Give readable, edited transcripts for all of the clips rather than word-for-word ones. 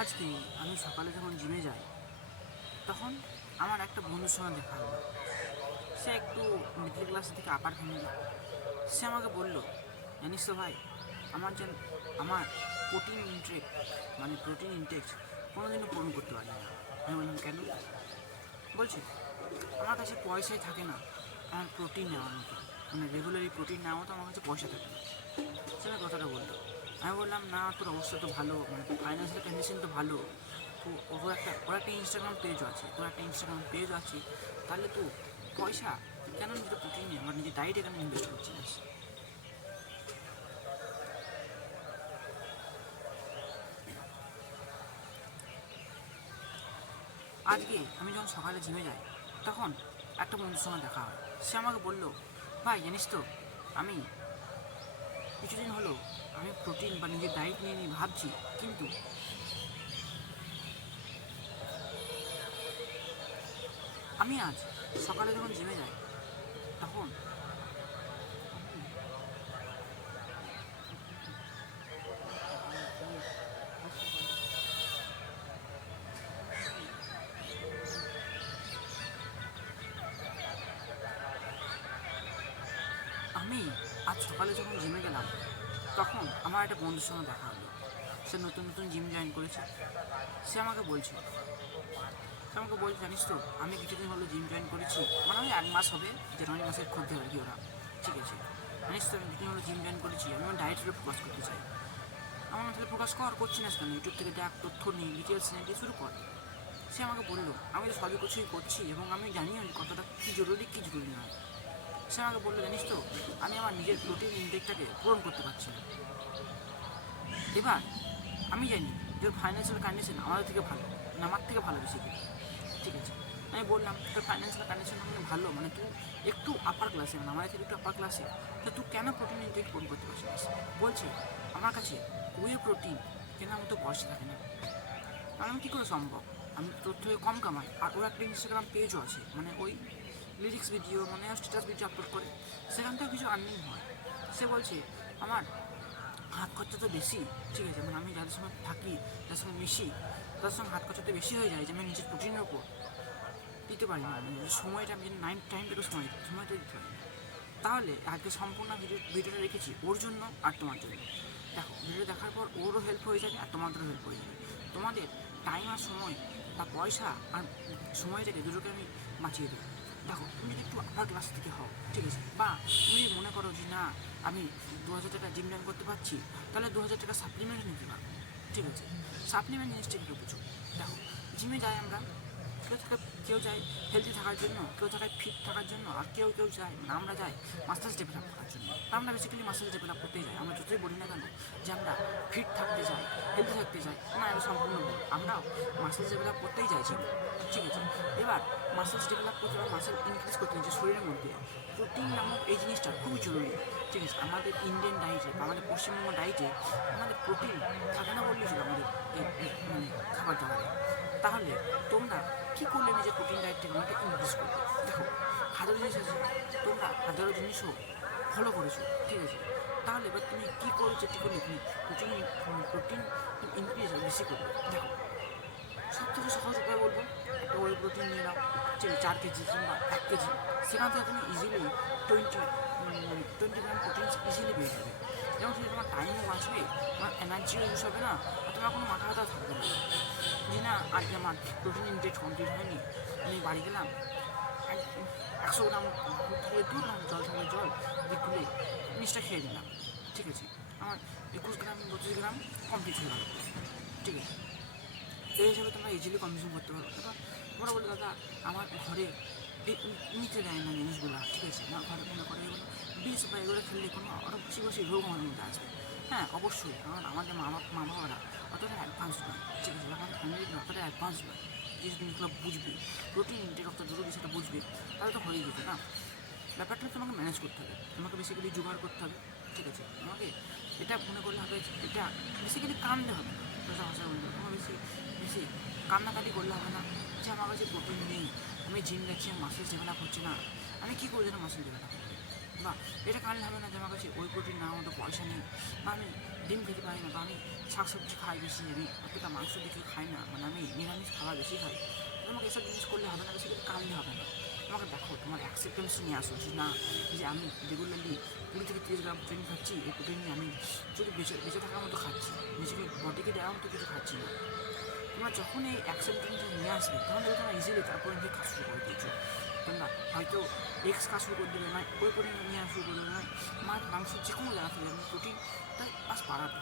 আজকে আমি সকালে যখন জিমে যাই তখন আমার একটা বন্ধুর সঙ্গে দেখা হলো। সে একটু মিডল ক্লাস থেকে আপার ফ্যামিলি। সে আমাকে বলল, জানিস তো ভাই, আমার প্রোটিন ইনটেক প্রোটিন ইনটেক কোনোদিনও পূরণ করতে পারি না। আমি বললাম, কেন? বলছে, আমার কাছে পয়সাই থাকে না আমার প্রোটিন নেওয়ার মতো, রেগুলারলি প্রোটিন নেওয়ার মতো আমার কাছে পয়সা থাকে না। সে আমাকে কথাটা বললো। আমি বললাম, না, তোর অবস্থা তো ভালো, ফাইন্যান্সিয়াল কন্ডিশন তো ভালো, তো ওর একটা ইনস্টাগ্রাম পেজ আছে, তাহলে তো পয়সা কেন নিজের প্রোটিনে নিজের ডায়েটে কেন ইনভেস্ট করছিস? আজকে আমি যখন সকালে জিমে যাই তখন একটা বন্ধুর সঙ্গে দেখা হয়। সে আমাকে বলল, ভাই, জানিস তো, আমি কিছুদিন হলো আমি প্রোটিন নিজের ডায়েট নিয়ে ভাবছি, কিন্তু আমি আজ সকালে যখন জিমে যাই তখন আমি আজ সকালে যখন জিমে গেলাম তখন আমার একটা বন্ধুর সঙ্গে দেখা হলো। সে নতুন নতুন জিম জয়েন করেছে। সে আমাকে বলছে, জানিস তো, আমি কিছুদিন হলো জিম জয়েন করেছি, ওই 1 মাস হবে, জানুয়ারি মাসের খদ্দের আর কি ওরা। ঠিক আছে, জানিস তো, আমি কিছুদিন হলো জিম জয়েন করেছি, আমি আমার ডায়েটের ফোকাস করতে চাই। আমার তাহলে ফোকাস করছি না কেন? ইউটিউব থেকে দেখ, তথ্য নিই, ডিটেলস নিয়ে শুরু কর। সে আমাকে বললো, আমি তো সবই কিছুই করছি এবং আমি জানিও কতটা কী জরুরি নয়। সে আমাকে বললো, জানিস তো, আমি আমার নিজের প্রোটিন ইনটেকটাকে পূরণ করতে পারছি না। এবার আমি জানি যে ফাইন্যান্সিয়াল কন্ডিশন আমার থেকে ভালো বেশি কিছু। ঠিক আছে, আমি বললাম, তোর ফাইন্যান্সিয়াল কন্ডিশন ভালো, তুই একটু আপার ক্লাসে, আমাদের থেকে একটু আপার ক্লাসে, তো তুই কেন প্রোটিন ইনটেক পূরণ করতে পারছিস? বলছে, আমার কাছে ওই প্রোটিন কেনার মতো পয়সা থাকে না। আমি কী করে সম্ভব? আমি তোর থেকে কম কামাই, আর ওর একটা ইনস্টাগ্রাম পেজও আছে, ওই lyrics video status video upload করে, সেখান থেকেও কিছু আর্নিং হয়। সে বলছে, আমার হাত খরচা তো বেশি। ঠিক আছে, আমি যাদের সঙ্গে থাকি, যাদের সঙ্গে মিশি, তাদের সঙ্গে হাত খরচা তো বেশি হয়ে যায়, যে আমি নিজের প্রোটিনের ওপর দিতে পারি না, সময়টা আমি টাইমটাকে সময়টা দিতে পারি না। তাহলে আজকে সম্পূর্ণ ভিডিওটা রেখেছি ওর জন্য আর তোমার জন্য। দেখো, ভিডিও দেখার পর ওরও হেল্প হয়ে যাবে আর তোমাদেরও হেল্প হয়ে যাবে। তোমাদের টাইম আর সময় বা পয়সা আর সময়টাকে দুটোকে আমি বাঁচিয়ে দেবো। দেখো, তুমি যদি একটু আপার ক্লাস থেকে হও, ঠিক আছে, বা তুমি যদি মনে করো যে না, আমি 2,000 টাকা জিম জয়েন করতে পারছি, তাহলে 2,000 টাকা সাপ্লিমেন্ট নিতে পারবো। ঠিক আছে, সাপ্লিমেন্ট জিনিসটা একটু বুঝো। দেখো, জিমে যাই আমরা, কেউ যায় হেলদি থাকার জন্য, কেউ যায় ফিট থাকার জন্য, আর কেউ যায় আমরা যাই মাসেলস ডেভেলপ করার জন্য। আমরা বেসিক্যালি মাসেলস ডেভেলপ করতেই যাই। আমরা যতই বলি না কেন যে আমরা ফিট থাকতে চাই, হেলদি থাকতে চাই, না, এটা সম্পূর্ণ ভুল। আমরাও মাসেলস ডেভেলপ করতেই চাইছি। ঠিক আছে, এবার মাসেলস ডেভেলপ করতে বা মাসেল ইনক্রিজ করতে যে শরীরের মধ্যে প্রোটিন নামক এই জিনিসটা খুবই জরুরি। ঠিক আছে, আমাদের ইন্ডিয়ান ডায়েটে বা আমাদের পশ্চিমবঙ্গ ডায়েটে আমাদের প্রোটিন থাকে না বললেই ছিল আমাদের খাবার দাবারে। তাহলে তোমরা কী করলে নিজের প্রোটিন ডায়েটটাকে অনেকটা ইনক্রিজ করবে? দেখো, হাজারো জিনিস আছে, তোমরা হাজারো জিনিসও ফলো করেছো। ঠিক আছে, তাহলে এবার তুমি কী করো, যেটি করলে তুমি প্রোটিন ইনক্রিজ বেশি করবে? দেখো, সব থেকে সহজ উপায় বলবো, একটা ওয়ে প্রোটিন নিয়ে নাও, ঠিক আছে, 4 কেজি কিংবা 1 কেজি। সেখান থেকে তুমি ইজিলি 20 গ্রাম প্রোটিন ইজিলি পেয়ে যাবে। যেমন সেটা তোমার টাইমও বাঁচবে, তোমার এনার্জিও ইউজ হবে না, আর তোমার কোনো মাথা ব্যথা থাকবে না যে না, আজকে আমার প্রোটিন ইনটেক কমপ্লিট হয়নি, আমি বাড়ি গেলাম 100 গ্রাম দুধ থাকলে দুধ, না জল থাকলে জল দিয়ে গুলে জিনিসটা খেয়ে নিলাম। ঠিক আছে, আমার 21 গ্রাম 32 গ্রাম কমপ্লিট হয়ে গেল। ঠিক আছে, এই হিসাবে তোমরা ইজিলি কনজিউম করতে পারো। এবার তোমরা বলো, দাদা, আমার ঘরে নিতে দেয় না জিনিসগুলো। ঠিক আছে, আমার ঘরে মনে করে এগুলো বিষ বা এগুলো খেললে কোনো আরও বেশি বেশি রোগ আমাদের মধ্যে আসবে। হ্যাঁ, অবশ্যই, কারণ আমাদের মা বাবারা অতটা অ্যাডভান্স নয়। ঠিক আছে, আমাদের ফ্যামিলি অতটা অ্যাডভান্স নয় যে জিনিসগুলো বুঝবে, প্রোটিন ইনটেক কত জরুরি সেটা বুঝবে, তাহলে তো হয়ে যেত না। ব্যাপারটা তোমাকে ম্যানেজ করতে হবে, তোমাকে বেসিক্যালি জোগাড় করতে হবে। ঠিক আছে, তোমাকে এটা মনে করলে হবে, এটা বেসিক্যালি কামড়ে হবে না। সোজা ভাষায় বলতে হবে, তোমার বেশি কান্নাকাটি করলে হবে না যে আমার কাছে প্রোটিন নেই, আমি জিম যাচ্ছি, মাসেল ডেভেলপ হচ্ছে না, আমি কী করে যেন মাসেল ডেভেলপ করবে। বা এটা কারণে হবে না যে আমার কাছে ওই প্রোটিন না মতো পয়সা নেই, বা আমি ডিম খেতে পারি না, বা আমি শাকসবজি খাই বেশি, আমি অতটা মাংস দিকে খাই না, মানে আমি নিরামিষ খাবার বেশি খাই। তোমাকে এসব জিনিস করলে হবে না, সেগুলো কারণে হবে না। আমাকে দেখো তোমার অ্যাকসেপ্টেন্স নিয়ে আসো যে না, যে আমি রেগুলারলি 20 থেকে 30 গ্রাম প্রোটিন খাচ্ছি, এই প্রোটিন নিয়ে আমি শুধু বেঁচে বেঁচে থাকার মতো খাচ্ছি, নিজেকে বডিকে দেওয়ার মতো কিছু খাচ্ছি না। তোমরা যখন এই অ্যাকসেপ্টেন্সটা নিয়ে আসবে তখন দেখবে তোমরা ইজিলি তারপরে নিজে কাজ শুরু করে দিয়েছো। তোমরা হয়তো এক্স কাজ শুরু করে দেবে, মানে ওই প্রোটিন নিয়ে আসা শুরু করে দেবে, মানে মাছ মাংস যে কোনো জায়গা থেকে আমি প্রোটিনটাই বাস বাড়াবে।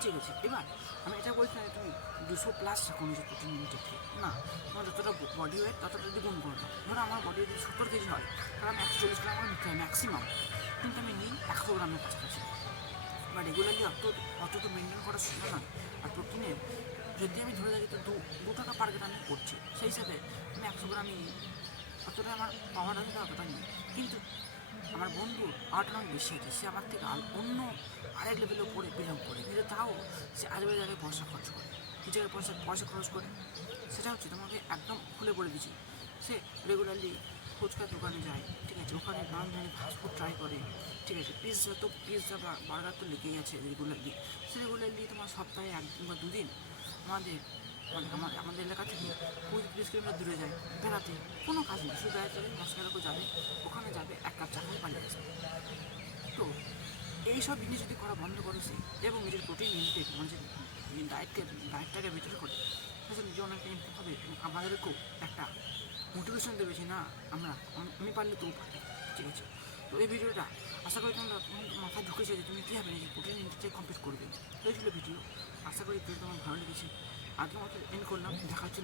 ঠিক আছে, এবার আমি এটা বলছি না যে তুমি 200+ রাখো নিজের প্রোটিন ইনটেকে, না, তোমার যতটা বডি ওয়েট ততটা দ্বিগুণ করবে। ধরো আমার বডি যদি 70 কেজি হয়, তাহলে আমি 140 গ্রাম আমার নিতে হয় ম্যাক্সিমাম, কিন্তু আমি নিই 100 গ্রামের কাছাকাছি। বা রেগুলারলি অত তো মেনটেন করা সম্ভব নয়। আর প্রোটিনের যদি আমি ধরে থাকি তো 2 টাকা পার গ্রামে পড়ছে, সেই হিসাবে আমি 100 গ্রামই নিই, অতটা আমার পাওয়ার আছে অতটা নিই। কিন্তু আমার বন্ধুর পাওয়ারটা অনেক বেশি আছে, সে আমার থেকে অন্য আরেক লেভেলে উপরে বিলং করে, কিন্তু তাও সে আজেবাজে জায়গায় পয়সা খরচ করে। কী জায়গায় পয়সা খরচ করে সেটা হচ্ছে তোমাকে একদম খুলে বলে দিচ্ছি। সে রেগুলারলি ফুচকার দোকানে যায়, ঠিক আছে, ওখানে নানান ধরনের ফাস্টফুড ট্রাই করে, ঠিক আছে, পিৎজা বা বার্গার তো লেগেই আছে রেগুলারলি। সে রেগুলারলি তোমার সপ্তাহে 1 দিন বা 2 দিন আমাদের আমাদের এলাকা থেকে 20-30 কিলোমিটার দূরে যায় বেড়াতে, কোনো কাজ নেই, শুধু বেড়াতে যাবে, 10 টাকা করে যাবে, ওখানে যাবে, 1 কাপ চা খাবে, পালিয়ে আসবে। তো এইসব জিনিস যদি করা বন্ধ করেছে এবং নিজের প্রোটিন ইনটেক মানে যে ডায়েটটাকে বেটার করে, তাহলে নিজে অনেকটা ইম্প্রুভ হবে এবং আমাদেরকেও একটা মোটিভেশন দেবে যে না, আমি পারলে তো পারবে। ঠিক আছে, তো এই ভিডিওটা আশা করি তোমরা মাথায় ঢুকেছে যে তুমি কীভাবে নিজের প্রোটিন ইনটেক কমপ্লিট করবে। তো এই ছিল ভিডিও, আশা করি ভিডিও তোমার ভালো লেগেছে। আজকের মতো এন্ড করলাম, দেখা হচ্ছে